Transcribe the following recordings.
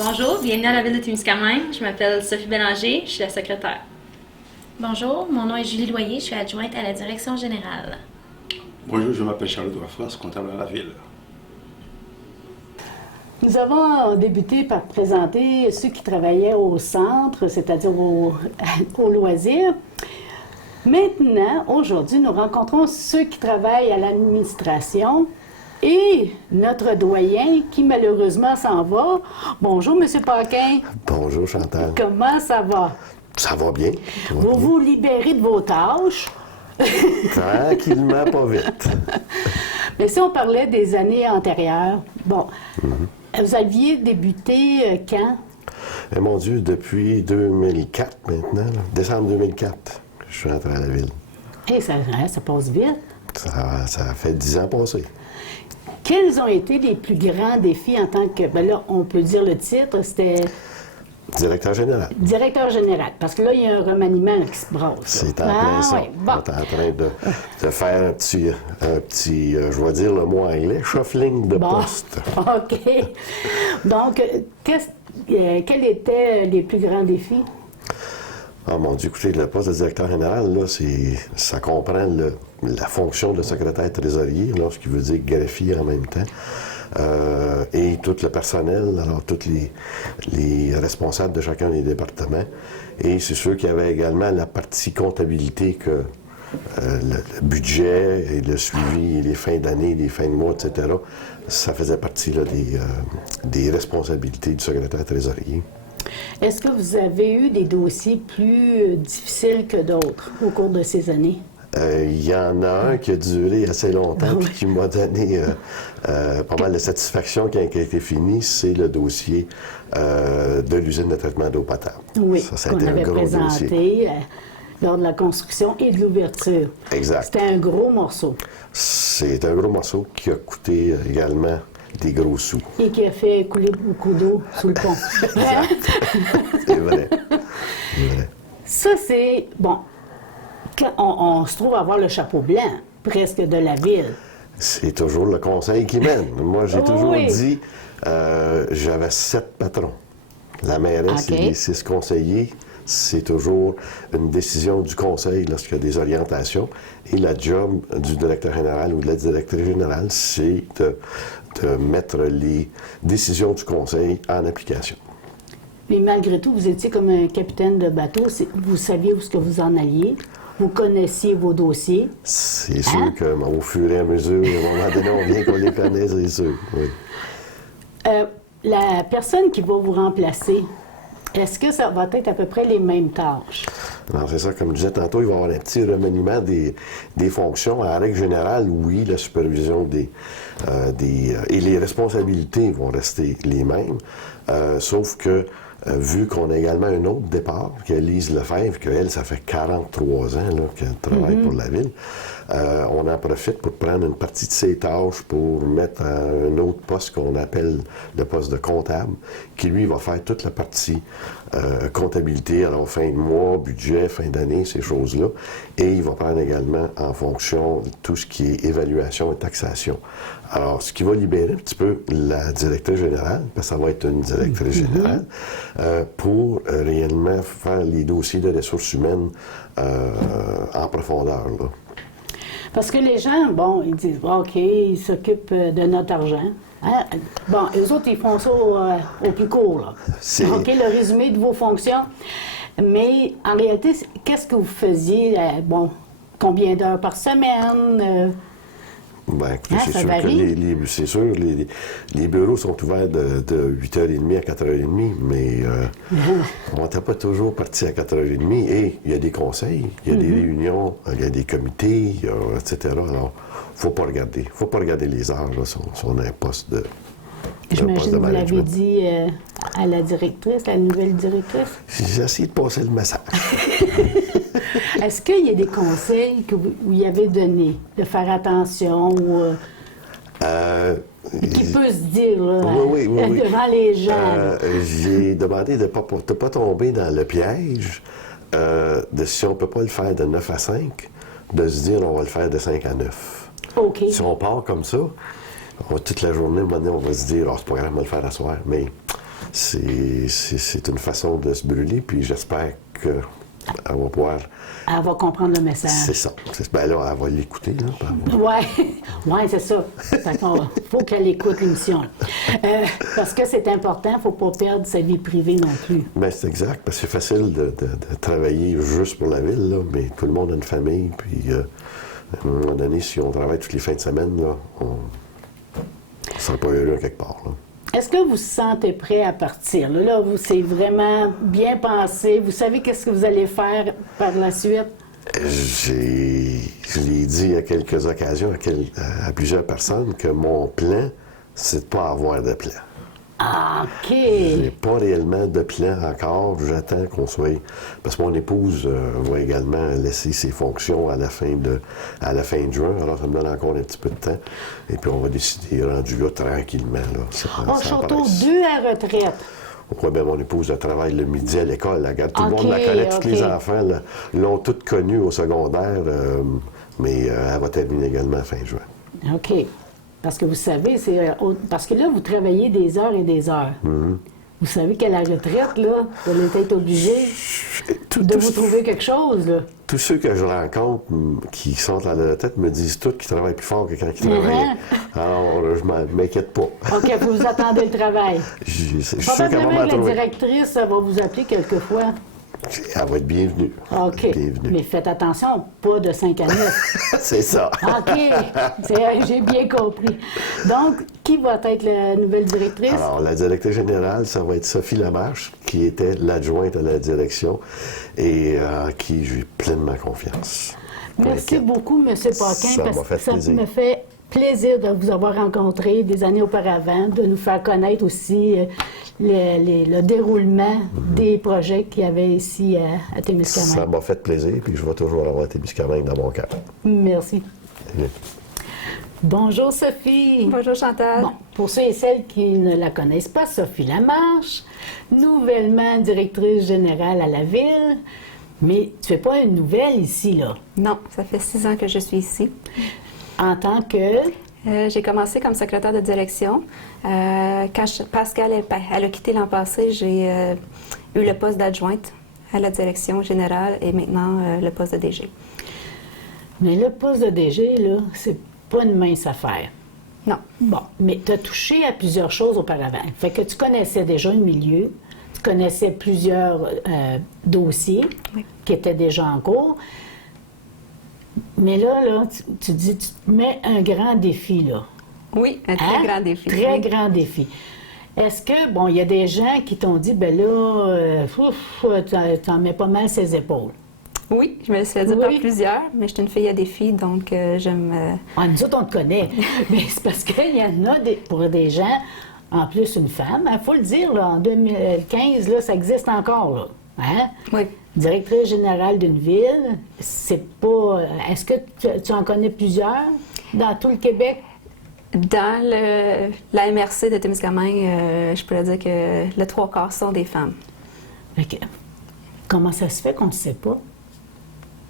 Bonjour, bienvenue à la ville de Témiscamingue. Je m'appelle Sophie Bélanger, je suis la secrétaire. Bonjour, mon nom est Julie Loyer, je suis adjointe à la direction générale. Bonjour, je m'appelle Charles Doifras, comptable à la ville. Nous avons débuté par présenter ceux qui travaillaient au centre, c'est-à-dire au loisir. Maintenant, aujourd'hui, nous rencontrons ceux qui travaillent à l'administration et notre doyen qui malheureusement s'en va. Bonjour, M. Paquin. Bonjour, Chantal. Comment ça va? Ça va bien. Vous vous libérez de vos tâches. Tranquillement, pas vite. Mais si on parlait des années antérieures, bon, vous aviez débuté quand? Eh, mon Dieu, depuis 2004 maintenant, là, décembre 2004, je suis entré à la ville. Et ça passe vite. Ça fait 10 ans passés. Quels ont été les plus grands défis en tant que, ben là, on peut dire le titre, c'était Directeur général. directeur général, parce que là, il y a un remaniement qui se brasse. C'est en plein ça. Oui, bon. On est en train de faire un petit je vais dire le mot anglais, shuffling de Bon, poste. OK. Donc, quels étaient les plus grands défis? Ah mon Dieu, écoutez, le poste de directeur général, là, ça comprend la fonction de secrétaire trésorier, là, ce qui veut dire greffier en même temps. Et tout le personnel, alors tous les responsables de chacun des départements. Et c'est sûr qu'il y avait également la partie comptabilité que le budget et le suivi, les fins d'année, les fins de mois, etc., ça faisait partie là, des responsabilités du secrétaire trésorier. Est-ce que vous avez eu des dossiers plus difficiles que d'autres au cours de ces années? Il y en a un qui a duré assez longtemps puis qui m'a donné pas mal de satisfaction quand il a été fini, c'est le dossier de l'usine de traitement d'eau potable. Oui, ça a qu'on été un avait gros présenté dossier. lors de la construction et de l'ouverture. Exact. C'était un gros morceau C'est un gros morceau qui a coûté également des gros sous. et qui a fait couler beaucoup d'eau sous le pont. C'est vrai. C'est vrai. Ça, c'est, bon, quand on se trouve à avoir le chapeau blanc, presque de la ville. C'est toujours le conseil qui mène. Moi, j'ai toujours Oui. dit, j'avais 7 patrons. La mairesse OK. et les 6 conseillers, c'est toujours une décision du conseil lorsqu'il y a des orientations. Et la job du directeur général ou de la directrice générale, c'est de mettre les décisions du conseil en application. Mais malgré tout, vous étiez comme un capitaine de bateau. Vous saviez où ce que vous en alliez. Vous connaissiez vos dossiers. C'est sûr qu'au fur et à mesure, à un moment donné, on vient qu'on les connaît, c'est sûr. Oui. La personne qui va vous remplacer, est-ce que ça va être à peu près les mêmes tâches? Non, c'est ça, comme je disais tantôt, il va y avoir un petit remaniement des fonctions. En règle générale, oui, la supervision et les responsabilités vont rester les mêmes, sauf que vu qu'on a également un autre départ, qui est Lise Lefebvre, qu'elle, ça fait 43 ans là, qu'elle travaille pour la ville, on en profite pour prendre une partie de ses tâches pour mettre à un autre poste qu'on appelle le poste de comptable, qui lui va faire toute la partie comptabilité, alors fin de mois, budget, fin d'année, ces choses-là, et il va prendre également en fonction tout ce qui est évaluation et taxation. Alors, ce qui va libérer un petit peu la directrice générale, parce que ça va être une directrice générale, pour réellement faire les dossiers de ressources humaines en profondeur, là. Parce que les gens, bon, ils disent, OK, ils s'occupent de notre argent. Hein? Bon, eux autres, ils font ça au plus court, là. OK, le résumé de vos fonctions. Mais en réalité, qu'est-ce que vous faisiez? Bon, combien d'heures par semaine? Ben, écoutez, Ah, c'est ça sûr varie. que c'est sûr, les bureaux sont ouverts de 8h30 à 4h30, mais on n'était pas toujours parti à 4h30. Et il y a des conseils, il y a des réunions, il y a des comités, etc. Alors, faut pas regarder les heures là, si on a un poste de J'imagine que vous l'avez management. dit à la directrice, la nouvelle directrice. J'ai essayé de passer le message. Est-ce qu'il y a des conseils que vous lui avez donnés, de faire attention ou qui peut se dire là, Oui, oui. devant les gens? Là? J'ai demandé de ne pas tomber dans le piège de si on ne peut pas le faire de 9 à 5, de se dire on va le faire de 5 à 9. OK. Si on part comme ça, toute la journée, maintenant, on va se dire, oh, c'est pas grave, on va le faire à soir. Mais c'est une façon de se brûler, puis j'espère qu'elle va pouvoir... Elle va comprendre le message. C'est ça. Ben là, elle va l'écouter. Oui, c'est ça. Il faut qu'elle écoute l'émission. Parce que c'est important, il ne faut pas perdre sa vie privée non plus. Ben, c'est exact, parce que c'est facile de travailler juste pour la ville, là, mais tout le monde a une famille, puis à un moment donné, si on travaille toutes les fins de semaine, là, on ne sera pas heureux quelque part. Là. Est-ce que vous vous sentez prêt à partir? Là, c'est vraiment bien pensé. Vous savez qu'est-ce que vous allez faire par la suite? Je l'ai dit à quelques occasions à plusieurs personnes que mon plan, c'est de ne pas avoir de plan. Ah, OK. J'ai pas réellement de plan encore. J'attends qu'on soit... Parce que mon épouse va également laisser ses fonctions à la fin de juin. Alors, ça me donne encore un petit peu de temps. Et puis, on va décider, rendu là, tranquillement. Là, Ils sont tous deux à retraite. Pourquoi bien mon épouse travaille le midi à l'école. Regarde, tout le monde la OK, connaît. Tous OK. les enfants l'ont toutes connue au secondaire. Mais elle va terminer également fin juin. OK. Parce que vous savez, parce que là, vous travaillez des heures et des heures. Vous savez qu'à la retraite, là, vous allez être obligé de vous trouver quelque chose, là. Tous ceux que je rencontre qui sont à la retraite me disent tous qu'ils travaillent plus fort que quand ils travaillaient. Alors, je ne m'inquiète pas. OK, vous attendez le travail. Je suis sûr qu'elle va Probablement m'en que la trouver. directrice elle va vous appeler quelquefois. Elle va être bienvenue. OK. Bienvenue. Mais faites attention, pas de 5 à 9. C'est ça. OK. J'ai bien compris. Donc, qui va être la nouvelle directrice? Alors, la directrice générale, ça va être Sophie Lamarche, qui était l'adjointe à la direction et à qui j'ai pleinement confiance. Merci Inquiète. beaucoup, M. Paquin, Ça parce m'a fait que ça plaisir. me fait plaisir de vous avoir rencontré des années auparavant, de nous faire connaître aussi le déroulement des projets qu'il y avait ici à Ça Témiscamingue. m'a fait plaisir, puis je vais toujours avoir Témiscamingue dans mon cœur. Merci. Bonjour Sophie. Bonjour Chantal. Bon, pour ceux et celles qui ne la connaissent pas, Sophie Lamarche, nouvellement directrice générale à la ville, mais tu fais pas une nouvelle ici, là, Non, ça fait 6 ans que je suis ici. en tant que... J'ai commencé comme secrétaire de direction. Quand Pascal elle a quitté l'an passé, j'ai eu le poste d'adjointe à la direction générale et maintenant le poste de DG. Mais le poste de DG, là, c'est pas une mince affaire. Non. Bon, mais tu as touché à plusieurs choses auparavant. Fait que tu connaissais déjà le milieu, tu connaissais plusieurs dossiers Oui. qui étaient déjà en cours. Mais là, tu dis, tu te mets un grand défi, là. Oui, un très Hein? grand défi. Très Oui. grand défi. Est-ce que, bon, il y a des gens qui t'ont dit, ben là, t'en mets pas mal ses épaules. Oui, je me le suis fait dire Oui. par plusieurs, mais je suis une fille à défi, donc j'aime... Ah, nous autres, on te connaît. Mais c'est parce qu'il y en a pour des gens, en plus une femme, il faut le dire, là, en 2015, là, ça existe encore, là. Hein? Oui. Directrice générale d'une ville, c'est pas... Est-ce que tu en connais plusieurs dans tout le Québec? Dans la MRC de Témiscamingue, je pourrais dire que le 3/4 sont des femmes. Fait que, comment ça se fait qu'on ne sait pas?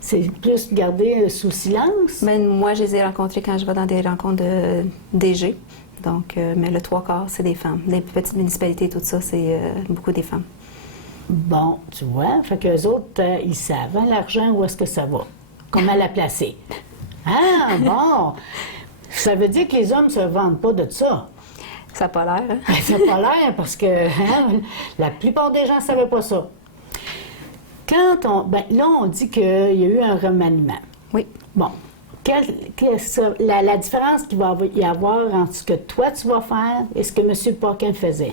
C'est plus gardé sous silence? Ben, moi, je les ai rencontrés quand je vais dans des rencontres de DG. Donc, mais le 3/4, c'est des femmes. Dans les petites municipalités, tout ça, c'est beaucoup des femmes. Bon, tu vois, fait qu'eux autres, ils savent, hein, l'argent, où est-ce que ça va? Comment la placer? Ah, bon! Ça veut dire que les hommes ne se vendent pas de ça. Ça n'a pas l'air, hein? Ben, ça n'a pas l'air parce que hein, la plupart des gens ne savaient pas ça. Ben, là, on dit qu'il y a eu un remaniement. Oui. Bon. La différence qu'il va y avoir entre ce que toi, tu vas faire et ce que M. Paquin faisait?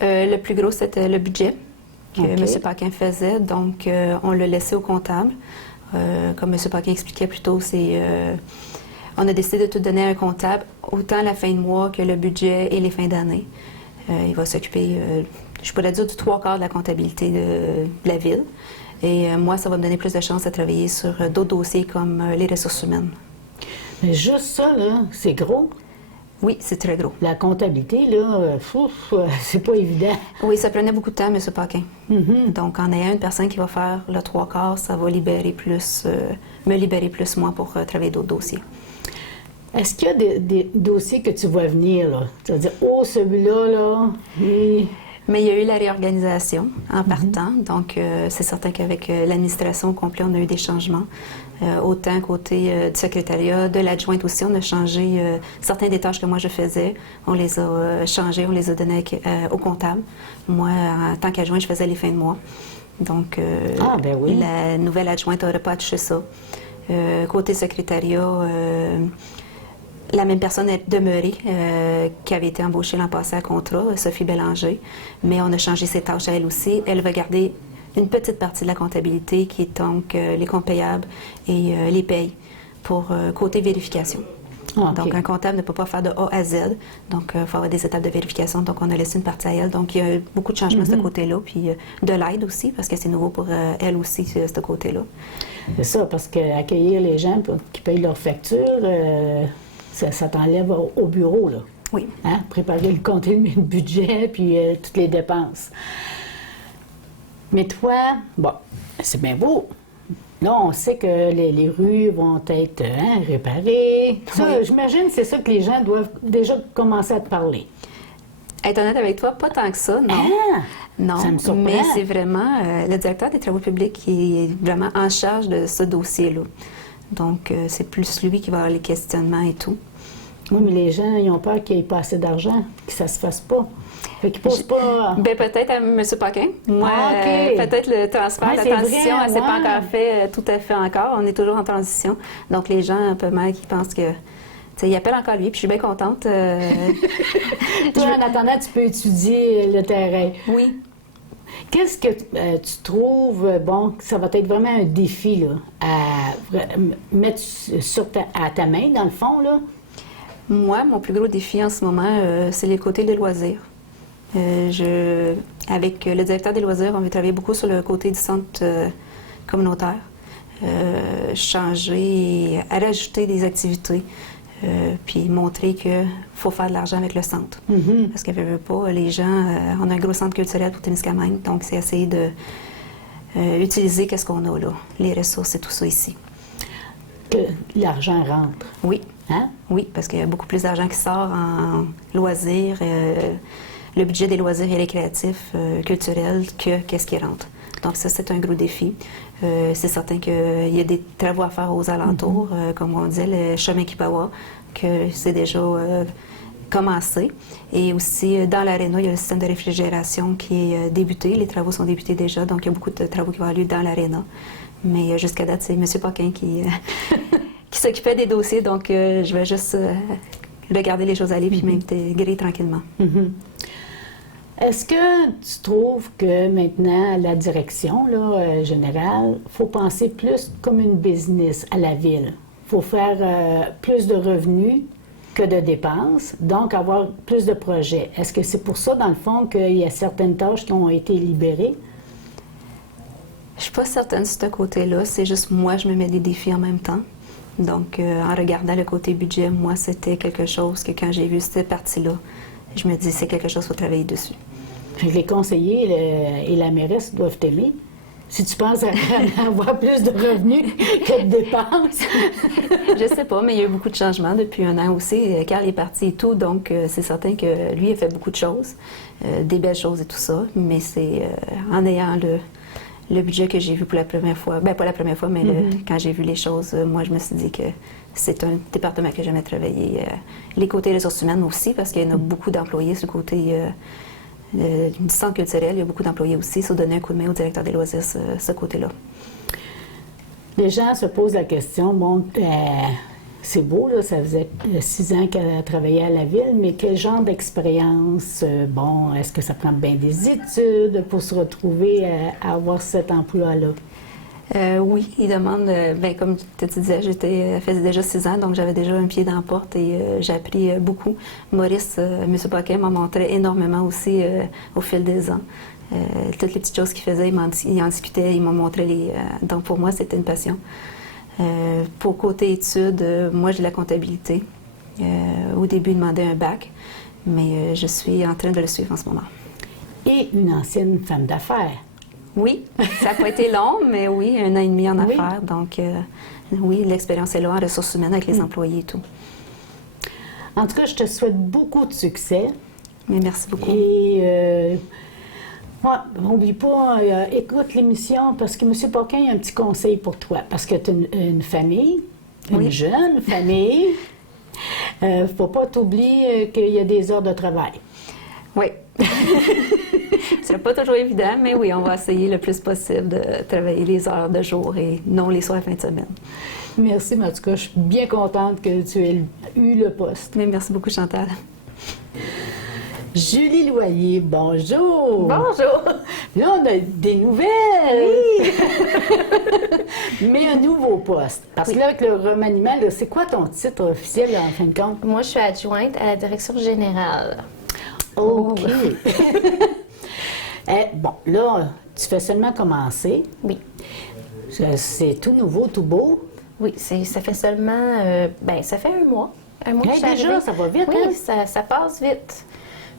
Le plus gros, c'était le budget que OK. M. Paquin faisait. Donc, on l'a laissé au comptable. Comme M. Paquin expliquait plus tôt, on a décidé de tout donner à un comptable, autant la fin de mois que le budget et les fins d'année. Il va s'occuper, je pourrais dire, du 3/4 de la comptabilité de la ville. Et moi, ça va me donner plus de chance à travailler sur d'autres dossiers comme les ressources humaines. Mais juste ça, là, c'est gros. Oui, c'est très gros. La comptabilité, là, c'est pas évident. Oui, ça prenait beaucoup de temps, M. Paquin. Mhm. Donc, en ayant une personne qui va faire le 3/4, ça va libérer plus, me libérer plus, moi, pour travailler d'autres dossiers. Est-ce qu'il y a des dossiers que tu vois venir, là? C'est-à-dire, oh, celui-là, là, et... Mais il y a eu la réorganisation en partant, donc c'est certain qu'avec l'administration au complet, on a eu des changements. Autant côté du secrétariat, de l'adjointe aussi, on a changé certaines des tâches que moi je faisais. On les a changées, on les a données au comptable. Moi, en tant qu'adjointe, je faisais les fins de mois. Donc, ben oui. la nouvelle adjointe n'aurait pas touché ça. Côté secrétariat, la même personne est demeurée, qui avait été embauchée l'an passé à contrat, Sophie Bélanger, mais on a changé ses tâches à elle aussi. Elle va garder une petite partie de la comptabilité, qui est donc les comptes payables et les payes, pour côté vérification. Ah, OK. Donc, un comptable ne peut pas faire de A à Z, donc il faut avoir des étapes de vérification, donc on a laissé une partie à elle. Donc, il y a eu beaucoup de changements de ce côté-là, puis de l'aide aussi, parce que c'est nouveau pour elle aussi, ce côté-là. C'est ça, parce qu'accueillir les gens qui payent leurs factures, ça t'enlève au bureau, là. Oui. Hein? Préparer le compte, le budget, puis toutes les dépenses. Mais toi, bon, c'est bien beau. Là, on sait que les rues vont être réparées. Ça, j'imagine que c'est ça que les gens doivent déjà commencer à te parler. Être honnête avec toi, pas tant que ça, non. Ah! Non, Ça me surprend. mais c'est vraiment le directeur des travaux publics qui est vraiment en charge de ce dossier-là. Donc, c'est plus lui qui va avoir les questionnements et tout. Oui, mais les gens, ils ont peur qu'il n'y ait pas assez d'argent, que ça se fasse pas. Fait qu'ils posent pas... Ben peut-être à M. Paquin. Moi, OK. Peut-être le transfert, Ouais, la c'est transition, vrai, elle s'est pas ouais. encore fait tout à fait encore. On est toujours en transition. Donc, les gens, un peu mal, qui pensent que... Tu sais, ils appellent encore lui, puis je suis bien contente. Toi, en attendant, tu peux étudier le terrain. Oui. Qu'est-ce que tu trouves, bon, que ça va être vraiment un défi, là, à mettre à ta main, dans le fond, là? Moi, mon plus gros défi en ce moment, c'est les côtés des loisirs. Avec le directeur des loisirs, on va travailler beaucoup sur le côté du centre communautaire. Changer, rajouter des activités, puis montrer qu'il faut faire de l'argent avec le centre. Parce que veut pas, les gens, on a un gros centre culturel pour Témiscamingue, donc c'est essayer de utiliser qu'est-ce qu'on a là, les ressources et tout ça ici. Que l'argent rentre. Oui. Hein? Oui, parce qu'il y a beaucoup plus d'argent qui sort en loisirs, le budget des loisirs et récréatifs, culturels, que qu'est-ce qui rentre. Donc ça, c'est un gros défi. C'est certain qu'il y a des travaux à faire aux alentours, comme on disait, le chemin Kipawa, que c'est déjà commencé. Et aussi, dans l'aréna, il y a le système de réfrigération qui est débuté. Les travaux sont débutés déjà, donc il y a beaucoup de travaux qui vont avoir lieu dans l'aréna. Mais jusqu'à date, c'est M. Paquin qui s'occupait des dossiers, donc je vais juste regarder les choses aller puis m'intégrer tranquillement. Est-ce que tu trouves que maintenant, la direction là, générale, il faut penser plus comme une business à la ville? Il faut faire plus de revenus que de dépenses, donc avoir plus de projets. Est-ce que c'est pour ça, dans le fond, qu'il y a certaines tâches qui ont été libérées? Je suis pas certaine de ce côté-là. C'est juste moi, je me mets des défis en même temps. Donc, en regardant le côté budget, moi, c'était quelque chose que quand j'ai vu cette partie-là, je me dis, c'est quelque chose qu'il faut travailler dessus. Fait que les conseillers et la mairesse doivent t'aimer. Si tu penses à avoir plus de revenus que de dépenses. Je sais pas, mais il y a eu beaucoup de changements depuis un an aussi. Carl est parti et tout, donc c'est certain que lui a fait beaucoup de choses, des belles choses et tout ça, mais c'est en ayant le budget que j'ai vu pour la première fois, bien pas la première fois, mais quand j'ai vu les choses, moi je me suis dit que c'est un département que j'aimais travailler. Les côtés ressources humaines aussi, parce qu'il y en a beaucoup d'employés sur le côté du centre culturel, il y a beaucoup d'employés aussi, ça donner un coup de main au directeur des loisirs, ce côté-là. Les gens se posent la question, bon, c'est beau, là, ça faisait 6 ans qu'elle travaillait à la ville, mais quel genre d'expérience? Bon, est-ce que ça prend bien des études pour se retrouver à avoir cet emploi-là? Oui, ils demandent, comme tu disais, faisais déjà 6 ans, donc j'avais déjà un pied dans la porte et j'ai appris beaucoup. Maurice, M. Paquin m'a montré énormément aussi au fil des ans. Toutes les petites choses qu'il faisait, il en discutait, il m'a montré donc pour moi, c'était une passion. Pour côté études, moi j'ai de la comptabilité. Au début, il demandait un bac, mais je suis en train de le suivre en ce moment. Et une ancienne femme d'affaires. Oui, ça n'a pas été long, mais oui, 1 an et demi en Oui. affaires. Donc, oui, l'expérience est là en ressources humaines avec les employés et tout. En tout cas, je te souhaite beaucoup de succès. Mais merci beaucoup. Et n'oublie pas, écoute l'émission parce que M. Paquin a un petit conseil pour toi. Parce que tu as une famille, une jeune famille. Il ne faut pas t'oublier qu'il y a des heures de travail. Oui. C'est pas toujours évident, mais oui, on va essayer le plus possible de travailler les heures de jour et non les soirs à fin de semaine. Merci, mais en tout cas, je suis bien contente que tu aies eu le poste. Mais merci beaucoup, Chantal. Julie Loyer, bonjour! Bonjour! Là, on a des nouvelles! Oui! Mais un nouveau poste. Parce que là, avec le remaniement, là, c'est quoi ton titre officiel, là, en fin de compte? Moi, je suis adjointe à la direction générale. OK. Bon, là, tu fais seulement commencer. Oui. C'est tout nouveau, tout beau. Oui, ça fait seulement... ça fait un mois. Un mois que je suis déjà, arrivée. ça va vite, Oui, hein? ça passe vite.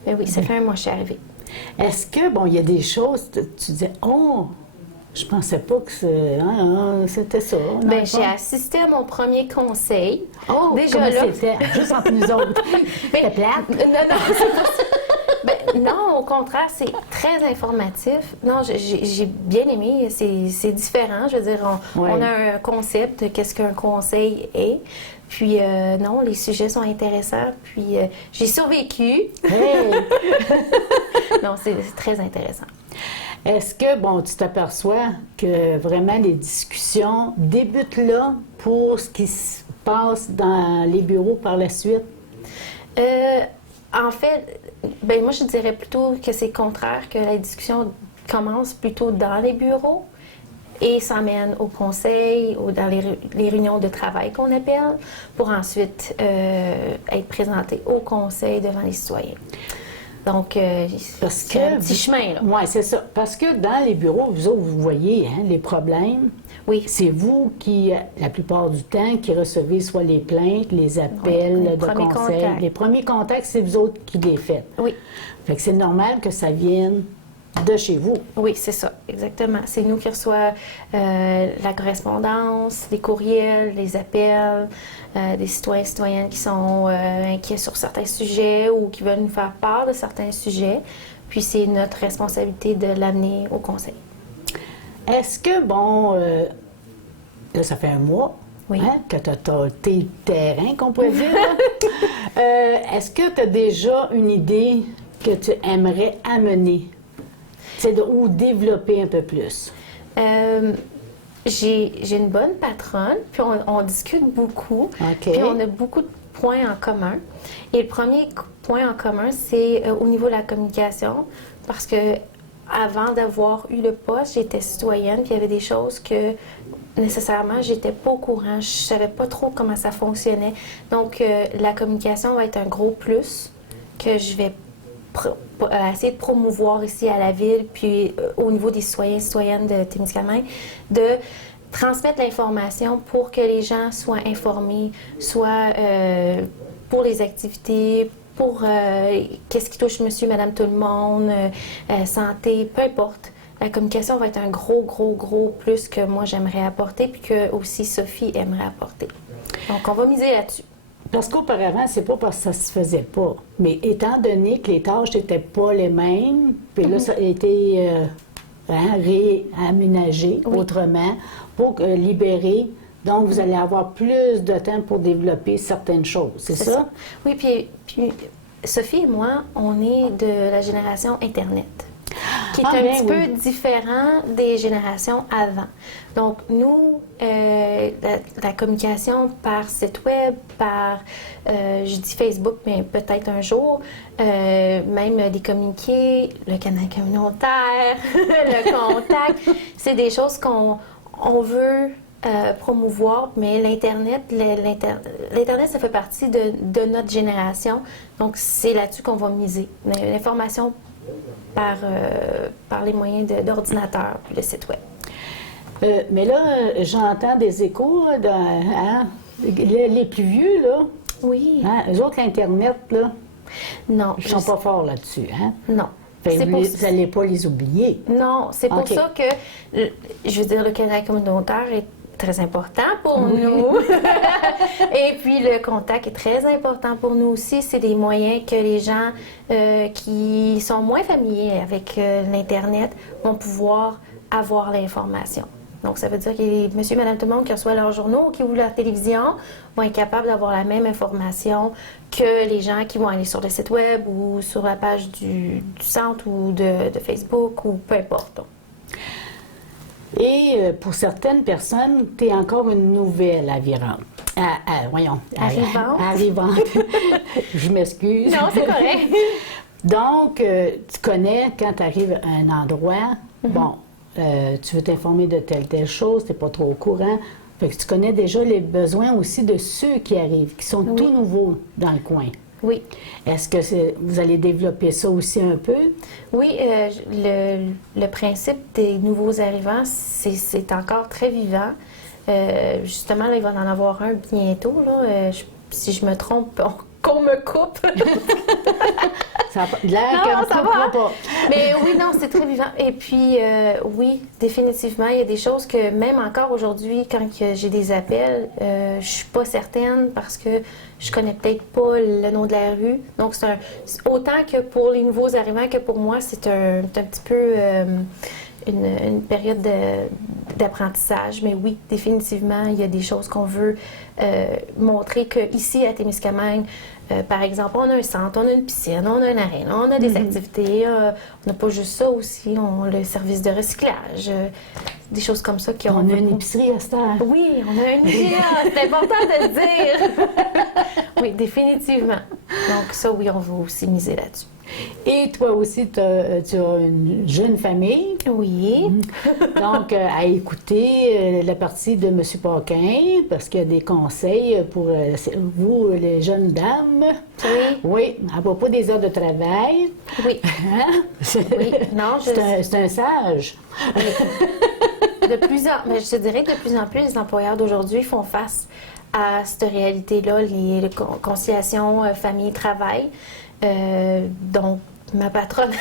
Mais oui, ça fait un mois que je suis arrivée. Est-ce que, bon, il y a des choses, tu disais, oh, je pensais pas que c'était ça. Bien, j'ai assisté à mon premier conseil. Oh, déjà comment là. c'était? Juste entre nous autres. C'était plate. Non, c'est pas ça. Non, au contraire, c'est très informatif. Non, j'ai bien aimé. C'est différent. Je veux dire, on a un concept de qu'est-ce qu'un conseil est. Puis, non, les sujets sont intéressants. Puis, j'ai survécu. Hey! Non, c'est très intéressant. Est-ce que, bon, tu t'aperçois que vraiment les discussions débutent là pour ce qui se passe dans les bureaux par la suite? En fait, moi, je dirais plutôt que c'est le contraire, que la discussion commence plutôt dans les bureaux et s'emmène au conseil ou dans les réunions de travail qu'on appelle, pour ensuite être présenté au conseil devant les citoyens. Donc, c'est un petit chemin, là. Oui, c'est ça. Parce que dans les bureaux, vous autres, vous voyez les problèmes. Oui. C'est vous qui, la plupart du temps, qui recevez soit les plaintes, les appels les de premiers conseil. contacts. Les premiers contacts, c'est vous autres qui les faites. Oui. Fait que c'est normal que ça vienne de chez vous. Oui, c'est ça, exactement. C'est nous qui reçoivons la correspondance, les courriels, les appels, des citoyens et citoyennes qui sont inquiets sur certains sujets ou qui veulent nous faire part de certains sujets. Puis c'est notre responsabilité de l'amener au conseil. Est-ce que, bon, là, ça fait un mois Oui. que tu as tes terrains, qu'on pourrait dire. Est-ce que tu as déjà une idée que tu aimerais amener? Ou développer un peu plus? J'ai une bonne patronne, puis on discute beaucoup, OK. puis on a beaucoup de points en commun. Et le premier point en commun, c'est au niveau de la communication, parce que avant d'avoir eu le poste, j'étais citoyenne, puis il y avait des choses que nécessairement, j'étais pas au courant, je savais pas trop comment ça fonctionnait. Donc, la communication va être un gros plus que je vais essayer de promouvoir ici à la ville, puis au niveau des citoyens et citoyennes de Témiscamingue, de transmettre l'information pour que les gens soient informés, soit pour les activités, pour qu'est-ce qui touche monsieur, madame, tout le monde, santé, peu importe. La communication va être un gros, gros, gros plus que moi j'aimerais apporter, puis que aussi Sophie aimerait apporter. Donc, on va miser là-dessus. Parce qu'auparavant, c'est pas parce que ça se faisait pas. Mais étant donné que les tâches n'étaient pas les mêmes, puis là, ça a été réaménagé autrement pour libérer. Donc, vous allez avoir plus de temps pour développer certaines choses. C'est ça? Oui, puis Sophie et moi, on est de la génération Internet, qui est un petit peu différent des générations avant. Donc, nous, la communication par site web, par, je dis Facebook, mais peut-être un jour, même des communiqués, le canal communautaire, le contact, c'est des choses qu'on veut promouvoir, mais l'Internet, ça fait partie de notre génération. Donc, c'est là-dessus qu'on va miser. L'information par les moyens d'ordinateur, puis le site web. Mais là, j'entends des échos, les plus vieux, là. Oui. Eux autres, l'Internet, là, Non. ils sont pas forts là-dessus, hein? Non. Vous n'allez pas les oublier. Non, c'est pour OK. ça que, je veux dire, le Canada communautaire très important pour nous. Et puis, le contact est très important pour nous aussi. C'est des moyens que les gens qui sont moins familiers avec l'Internet vont pouvoir avoir l'information. Donc, ça veut dire que les monsieur et madame tout le monde qui reçoivent leurs journaux ou qui ouvrent leur télévision vont être capables d'avoir la même information que les gens qui vont aller sur le site web ou sur la page du centre ou de Facebook ou peu importe. Et pour certaines personnes, tu es encore une nouvelle arrivante. Arrivante. Je m'excuse. Non, c'est correct. Donc, tu connais quand tu arrives à un endroit, bon, tu veux t'informer de telle chose, tu n'es pas trop au courant. Fait que tu connais déjà les besoins aussi de ceux qui arrivent, qui sont tout nouveaux dans le coin. Oui. Est-ce que vous allez développer ça aussi un peu? Oui, le principe des nouveaux arrivants, c'est encore très vivant. Justement, là, il va en avoir un bientôt. Là. Si je me trompe, qu'on me coupe. Ça a l'air qu'on ça ne coupera va. pas. Mais oui, non, c'est très vivant. Et puis, oui, définitivement, il y a des choses que même encore aujourd'hui, quand j'ai des appels, je suis pas certaine parce que je connais peut-être pas le nom de la rue. Donc, autant que pour les nouveaux arrivants que pour moi, c'est un petit peu une période d'apprentissage. Mais oui, définitivement, il y a des choses qu'on veut montrer qu'ici, à Témiscamingue, par exemple, on a un centre, on a une piscine, on a une arène, on a des activités. On n'a pas juste ça aussi, on a le service de recyclage, des choses comme ça. On a une épicerie à cette heure. Oui, on a une IGA, c'est important de le dire. Oui, définitivement. Donc ça, oui, on va aussi miser là-dessus. Et toi aussi, tu as une jeune famille. Oui. Donc, à écouter la partie de M. Paquin, parce qu'il y a des conseils pour vous, les jeunes dames. Oui. Oui, à propos des heures de travail. Oui. Hein? Oui. Non, C'est un sage. Mais je te dirais que de plus en plus, les employeurs d'aujourd'hui font face à cette réalité-là, les conciliations famille-travail. Donc, ma patronne,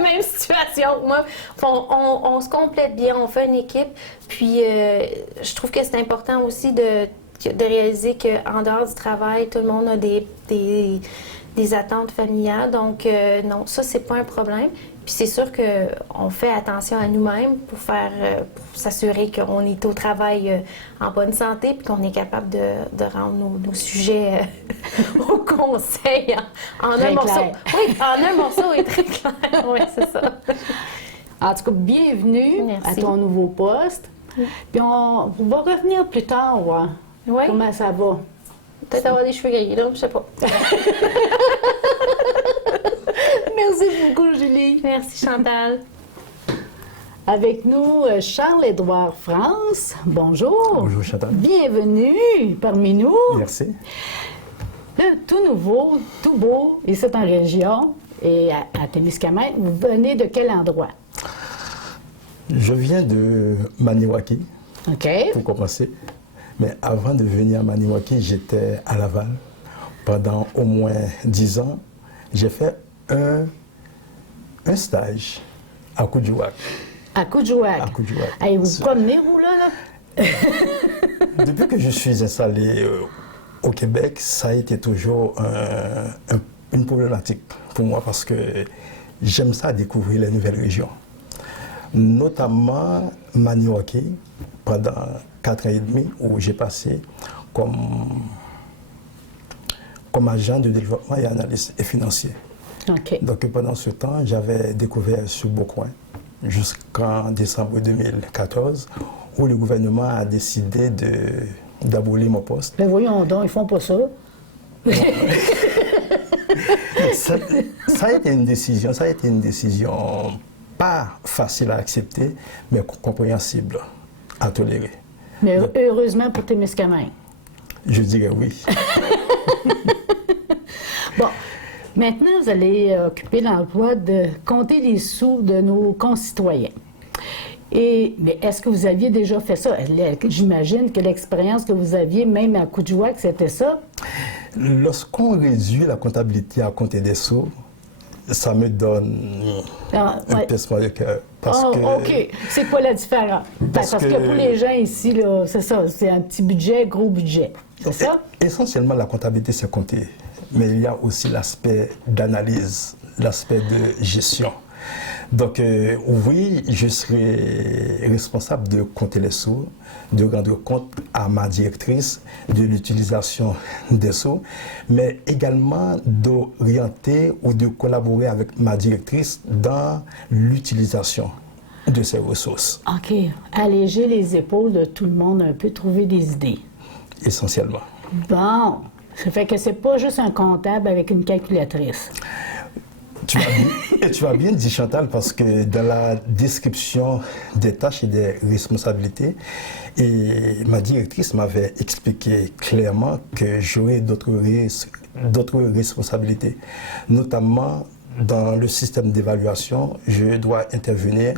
même situation. Moi, on se complète bien, on fait une équipe. Puis, je trouve que c'est important aussi de réaliser qu'en dehors du travail, tout le monde a des attentes familiales. Donc, non, ça, c'est pas un problème. Puis c'est sûr qu'on fait attention à nous-mêmes pour s'assurer qu'on est au travail en bonne santé puis qu'on est capable de rendre nos sujets au conseil en un morceau. Clair. Oui, en un morceau est très clair. Oui, c'est ça. En tout cas, bienvenue Merci. à ton nouveau poste. Puis on va revenir plus tard, voir Oui. comment ça va. Peut-être avoir des cheveux gris, là, je sais pas. Merci beaucoup, Julie. Merci, Chantal. Avec nous, Charles-Édouard France. Bonjour. Bonjour Chantal. Bienvenue parmi nous. Merci. Là, tout nouveau, tout beau, ici en région et à Témiscamingue. Vous venez de quel endroit? Je viens de Maniwaki, OK. pour commencer. Mais avant de venir à Maniwaki, j'étais à Laval. Pendant au moins 10 ans, j'ai fait un stage à Coudjouac. À Coudjouac. À Coudjouac. Allez, vous promenez, vous, là? Depuis que je suis installé au Québec, ça a été toujours une problématique pour moi parce que j'aime ça découvrir les nouvelles régions. Notamment Maniwaki, pendant 4 ans et demi, où j'ai passé comme agent de développement et analyste et financier. OK. Donc pendant ce temps, j'avais découvert ce beau coin jusqu'en décembre 2014, où le gouvernement a décidé d'abolir mon poste. Ben voyons donc, ils font pas ça. Ça a été une décision pas facile à accepter, mais compréhensible à tolérer. Mais heureusement pour Témiscamingue. Je dirais oui. Bon, maintenant, vous allez occuper l'emploi de compter les sous de nos concitoyens. Mais est-ce que vous aviez déjà fait ça? J'imagine que l'expérience que vous aviez, même à Coudjouac, c'était ça? Lorsqu'on réduit la comptabilité à compter des sous, ça me donne Ah, un ouais. pincement de cœur. Oh, OK. C'est quoi la différence? Parce que pour les gens ici, là, c'est ça, c'est un petit budget, gros budget. C'est ça? Essentiellement, la comptabilité, c'est compter. Mais il y a aussi l'aspect d'analyse, l'aspect de gestion. Donc, oui, je serai responsable de compter les sous, de rendre compte à ma directrice de l'utilisation des sous, mais également d'orienter ou de collaborer avec ma directrice dans l'utilisation de ces ressources, OK. Alléger les épaules de tout le monde, un peu trouver des idées. essentiellement. Bon. Ça fait que c'est pas juste un comptable avec une calculatrice. Tu as bien dit, Chantal, parce que dans la description des tâches et des responsabilités, et ma directrice m'avait expliqué clairement que j'aurais d'autres responsabilités, notamment dans le système d'évaluation, je dois intervenir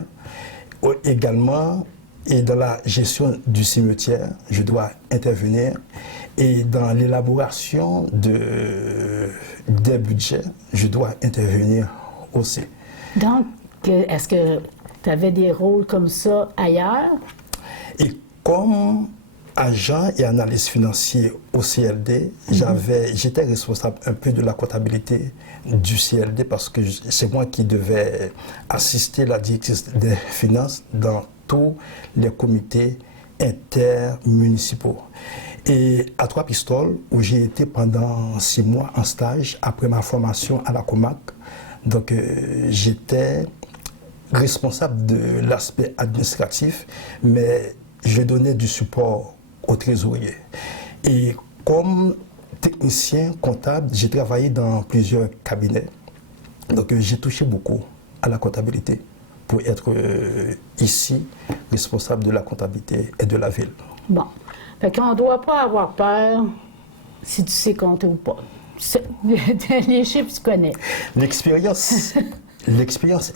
également, et dans la gestion du cimetière, je dois intervenir, et dans l'élaboration des budgets, je dois intervenir aussi. Donc, est-ce que tu avais des rôles comme ça ailleurs? Et comme agent et analyste financier au CLD, j'étais responsable un peu de la comptabilité du CLD parce que c'est moi qui devais assister la directrice des finances dans tous les comités intermunicipaux. Et à Trois-Pistoles, où j'ai été pendant 6 mois en stage après ma formation à la Comac, donc j'étais responsable de l'aspect administratif, mais je donnais du support au trésorier. Et comme technicien comptable, j'ai travaillé dans plusieurs cabinets, donc j'ai touché beaucoup à la comptabilité pour être ici responsable de la comptabilité et de la ville. Bon. Fait qu'on ne doit pas avoir peur si tu sais compter ou pas. Les chiffres, tu connais. L'expérience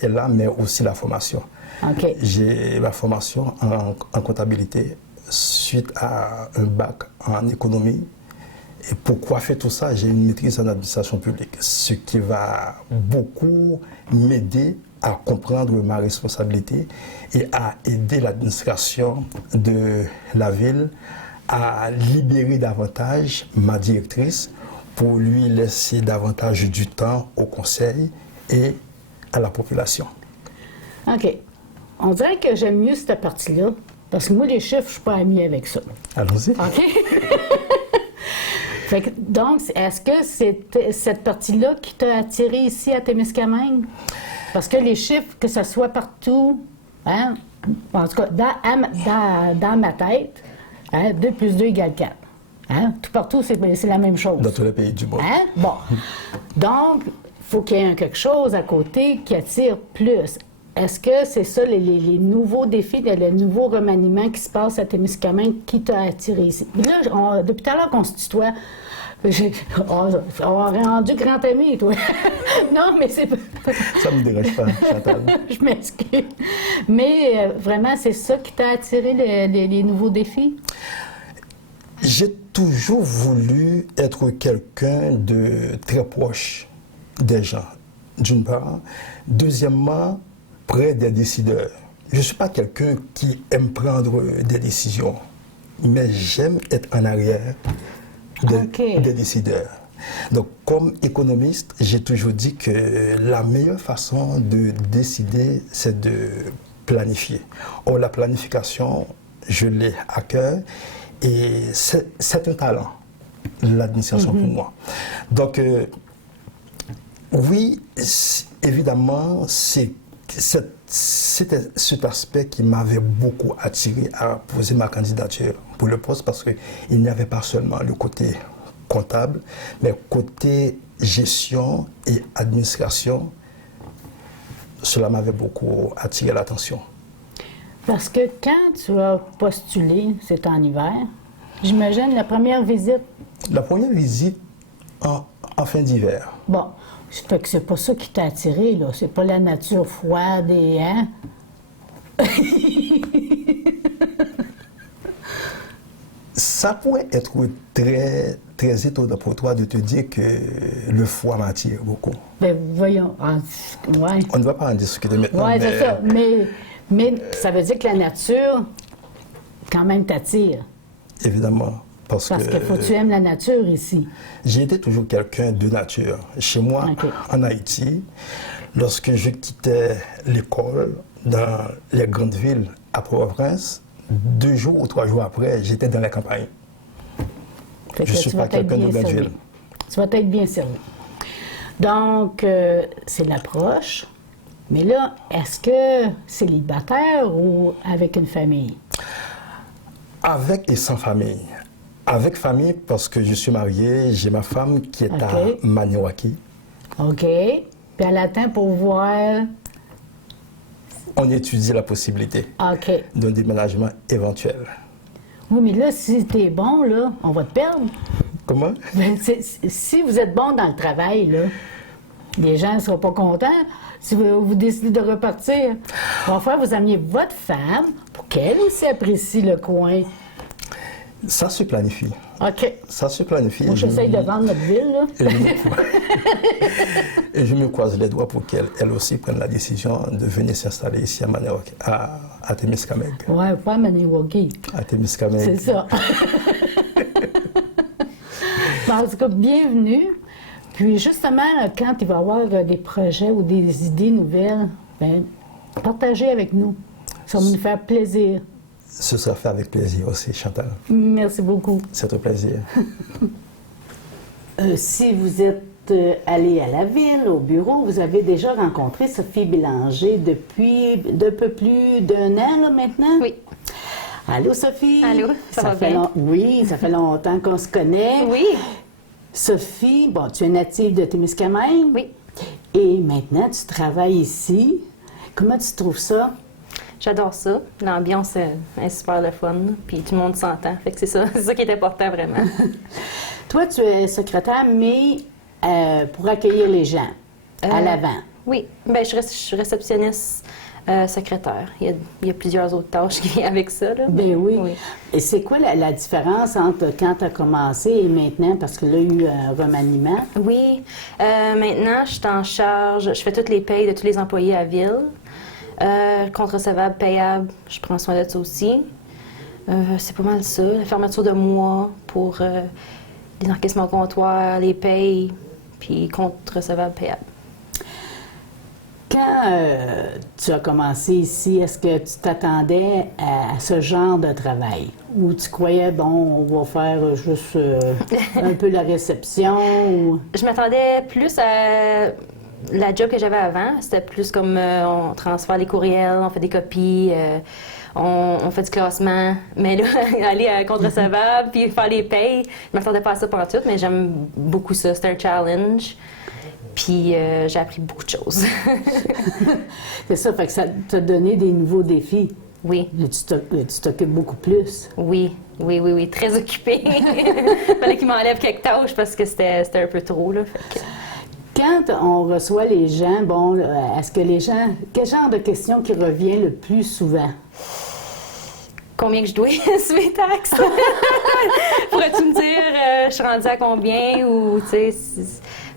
est là, mais aussi la formation. OK. J'ai ma formation en comptabilité suite à un bac en économie. Et pour coiffer tout ça, j'ai une maîtrise en administration publique, ce qui va beaucoup m'aider à comprendre ma responsabilité et à aider l'administration de la ville à libérer davantage ma directrice pour lui laisser davantage du temps au conseil et à la population. OK. On dirait que j'aime mieux cette partie-là, parce que moi, les chiffres, je ne suis pas amie avec ça. Allons-y. OK? Fait que, donc, est-ce que c'est cette partie-là qui t'a attiré ici à Témiscamingue? Parce que les chiffres, que ce soit partout, hein, en tout cas, dans ma tête, hein, 2 plus 2 égale 4. Hein? Tout partout, c'est la même chose. Dans tous les pays du monde. Hein? Bon. Donc, il faut qu'il y ait quelque chose à côté qui attire plus. Est-ce que c'est ça, les nouveaux défis, les nouveaux remaniements qui se passent à Témiscamingue qui t'a attiré ici? Puis là, depuis tout à l'heure qu'on se tutoie, on aurait rendu grand ami, toi. Non, mais c'est... Ça ne me dérange pas, Chantal. Je m'excuse. Mais vraiment, c'est ça qui t'a attiré, les nouveaux défis? J'ai toujours voulu être quelqu'un de très proche des gens, d'une part. Deuxièmement, près des décideurs. Je ne suis pas quelqu'un qui aime prendre des décisions, mais j'aime être en arrière des décideurs. Donc, comme économiste, j'ai toujours dit que la meilleure façon de décider, c'est de planifier. Or, la planification, je l'ai à cœur et c'est un talent, l'administration pour moi. Donc, oui, évidemment, c'était cet aspect qui m'avait beaucoup attiré à poser ma candidature pour le poste parce qu'il n'y avait pas seulement le côté comptable, mais côté gestion et administration, cela m'avait beaucoup attiré l'attention. Parce que quand tu as postulé, c'est en hiver, j'imagine la première visite... La première visite en fin d'hiver. Bon, fait que c'est pas ça qui t'a attiré, là. C'est pas la nature froide et... Hein? Ça pourrait être très, très étonnant pour toi de te dire que le foie m'attire beaucoup. Ben, voyons. Ouais. On ne va pas en discuter maintenant. Oui, mais c'est ça. Mais ça veut dire que la nature, quand même, t'attire. Évidemment. Parce Parce qu'il faut que tu aimes la nature ici. j'ai été toujours quelqu'un de nature. Chez moi, Ok. en Haïti, lorsque je quittais l'école dans les grandes villes à Port-au-Prince, 2 jours ou 3 jours après, j'étais dans la campagne. Fait Je que suis tu pas vas être quelqu'un de bien grande servi. ville. Tu vas être bien servi. Donc, c'est l'approche. Mais là, est-ce que célibataire ou avec une famille? Avec et sans famille. Avec famille parce que je suis marié, j'ai ma femme qui est Ok. à Maniwaki. OK. Puis elle attend pour voir. On étudie la possibilité OK. d'un déménagement éventuel. Oui, mais là, si t'es bon, là, on va te perdre. Comment? Ben, si vous êtes bon dans le travail, là, les gens ne seront pas contents si vous décidez de repartir. Il va falloir que vous ameniez votre femme pour qu'elle aussi apprécie le coin. Ça se planifie. OK. Ça se planifie. Moi, j'essaye de vendre notre ville, là. Et je me croise les doigts pour qu'elle elle aussi prenne la décision de venir s'installer ici à Maniwaki, à Témiscamingue. Ouais, pas à Maniwaki. À Témiscamingue. C'est ça. Ben, en tout cas, bienvenue. Puis justement, quand il va y avoir des projets ou des idées nouvelles, ben, partagez avec nous. Ça va nous faire plaisir. Ce sera fait avec plaisir aussi, Chantal. Merci beaucoup. C'est un plaisir. Si vous êtes allé à la ville, au bureau, vous avez déjà rencontré Sophie Bélanger depuis d'un peu plus d'1 an là, maintenant? Oui. Allô, Sophie? Allô, ça va fait bien? Oui, ça fait longtemps qu'on se connaît. Oui. Sophie, bon, tu es native de Témiscamingue. Oui. Et maintenant, tu travailles ici. Comment tu trouves ça? J'adore ça. L'ambiance est super le fun. Puis tout le monde s'entend. Fait que c'est ça. C'est ça qui est important vraiment. Toi, tu es secrétaire, mais pour accueillir les gens à l'avant. Oui. Ben, je suis réceptionniste secrétaire. Il y a plusieurs autres tâches qui viennent avec ça. Là. Ben oui. Oui. Et c'est quoi la différence entre quand tu as commencé et maintenant? Parce que là, il y a eu un remaniement. Oui. Maintenant, je suis en charge. Je fais toutes les payes de tous les employés à ville. Compte recevable, payable, je prends soin de ça aussi. C'est pas mal ça. La fermeture de mois pour les encaissements au comptoir, les payes, puis compte recevable, payable. Quand tu as commencé ici, est-ce que tu t'attendais à ce genre de travail? Ou tu croyais, bon, on va faire juste un peu la réception? Ou... Je m'attendais plus à la job que j'avais avant. C'était plus comme on transfère les courriels, on fait des copies, on fait du classement. Mais là, aller à compte recevable puis faire les payes, je m'attendais pas à ça pendant tout, mais j'aime beaucoup ça. C'était un challenge. Puis j'ai appris beaucoup de choses. C'est ça, fait que ça t'a donné des nouveaux défis. Oui. Mais tu t'occupes beaucoup plus. Oui, très occupée. Fallait qu'il m'enlève quelques tâches parce que c'était un peu trop, là. Fait que... Quand on reçoit les gens, bon, est-ce que les gens... Quel genre de question qui revient le plus souvent? Combien que je dois sur mes taxes? Pourrais-tu me dire, je suis rendue à combien? Ou, tu sais,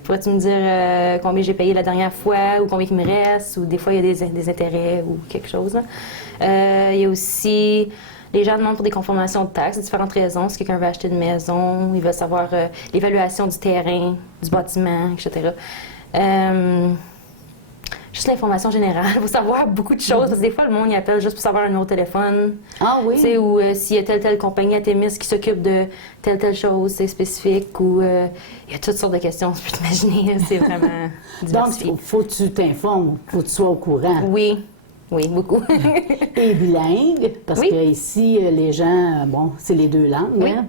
pourrais-tu me dire combien j'ai payé la dernière fois? Ou combien il me reste? Ou des fois, il y a des intérêts ou quelque chose. Là. Il y a aussi... Les gens demandent pour des conformations de taxes, différentes raisons. Si quelqu'un veut acheter une maison, il veut savoir l'évaluation du terrain, du bâtiment, etc. Juste l'information générale. Il faut savoir beaucoup de choses. Parce que des fois, le monde y appelle juste pour savoir un numéro de téléphone. Ah oui? Tu sais, ou s'il y a telle compagnie à Témis qui s'occupe de telle chose, c'est spécifique. Ou il y a toutes sortes de questions, tu peux t'imaginer. C'est vraiment diversifié. Donc, il faut que tu t'informes, il faut que tu sois au courant. Oui, beaucoup. Et bilingue, parce Oui. qu'ici, les gens, bon, c'est les 2 langues. Oui. Hein?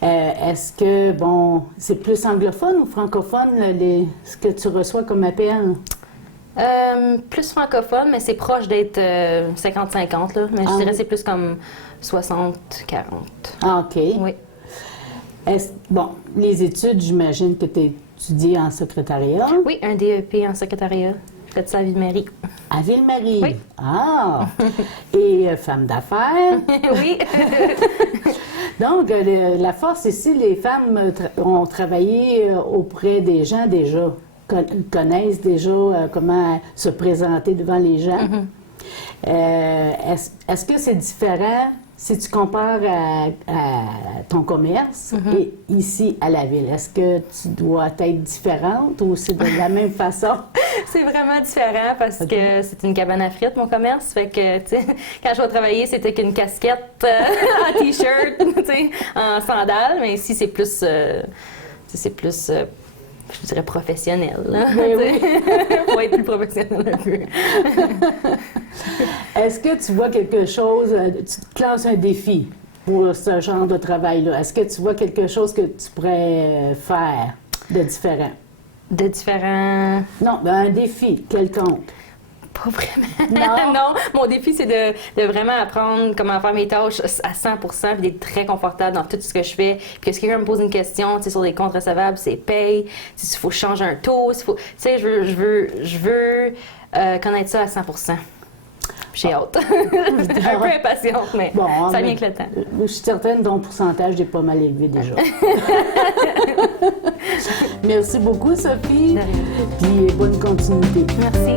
Est-ce que, bon, c'est plus anglophone ou francophone, ce que tu reçois comme appel? Plus francophone, mais c'est proche d'être 50-50, là. Mais je dirais que c'est plus comme 60-40. Ah, OK. Oui. Bon, les études, j'imagine que tu étudies en secrétariat. Oui, un DEP en secrétariat. J'ai fait ça à Ville-Marie. À Ville-Marie? Oui. Ah! Et femme d'affaires? Oui. Donc, la force ici, les femmes ont travaillé auprès des gens déjà, connaissent déjà comment se présenter devant les gens. Est-ce que c'est différent si tu compares à ton commerce et ici à la ville? Est-ce que tu dois être différente ou c'est de la même façon? C'est vraiment différent parce que c'est une cabane à frites, mon commerce. Fait que, tu sais, quand je vais travailler, c'était qu'une casquette en T-shirt, tu sais, en sandales. Mais ici, c'est plus, je dirais professionnel. Là, faut être plus professionnel un peu. Est-ce que tu vois quelque chose, tu te classes un défi pour ce genre de travail-là? Est-ce que tu vois quelque chose que tu pourrais faire de différent? De différents... Non, un défi quelconque. Pas vraiment. Non? Non, mon défi, c'est de vraiment apprendre comment faire mes tâches à 100% puis d'être très confortable dans tout ce que je fais. Puis que si quelqu'un me pose une question, tu sais, sur des comptes recevables, c'est paye. S'il faut changer un taux, s'il faut... Tu sais, je veux connaître ça à 100%. J'ai hâte. Un peu impatiente, mais Bon, ça vient avec le temps. Je suis certaine que ton pourcentage est pas mal élevé déjà. Merci beaucoup, Sophie. De rien. Puis bonne continuité. Merci.